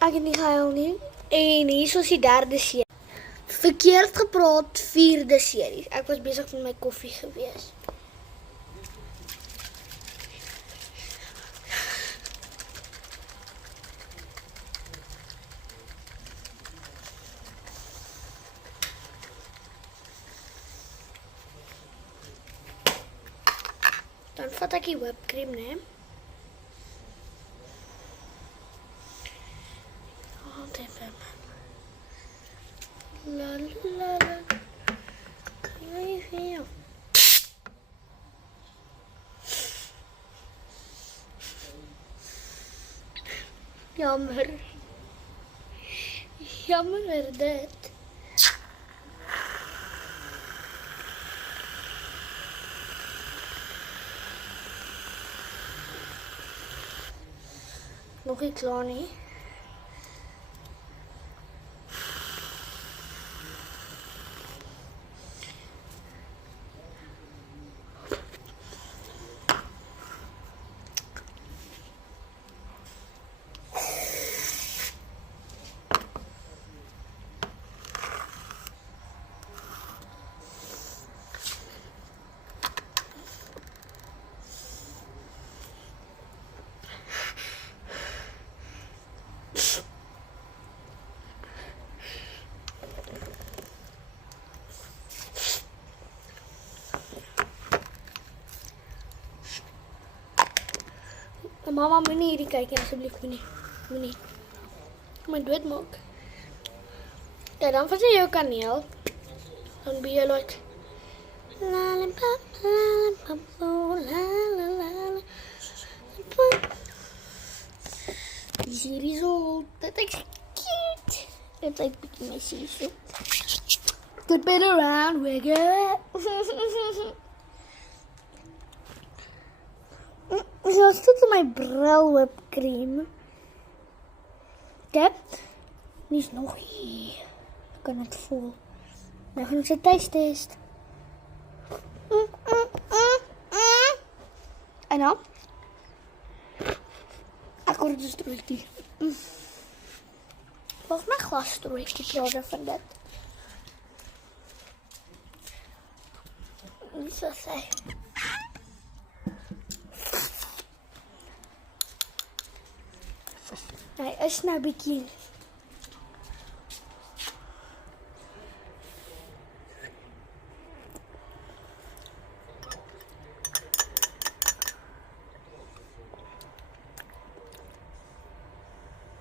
Ek het nie gehuil nie. En hier is die derde serie. Verkeerd gepraat, 4de series. Ek was besig met my koffie gewees. Dan vat ek die whipped né? La la la. Jammer. Jammer dit. Nog nie klaar nie. Mama, moenie hierdie kyk nie, asseblief, moenie. My dood maak. Ja, dan vat jy jou kaneel. Dan be jy like lollipop, lollipop, la la la la. Dis die result. Dit is cute. Dit lyk bietjie messy so. Flip it around, wiggle it. Zoals dit in my bril whipped cream. Dit is nog hier. Ek kan het voel. Nou gaan ons 'n taste test. En dan? Ek hoor dus strootjie. Wacht my glas strootjie praat van dit. So sê. Hy is nou bietjie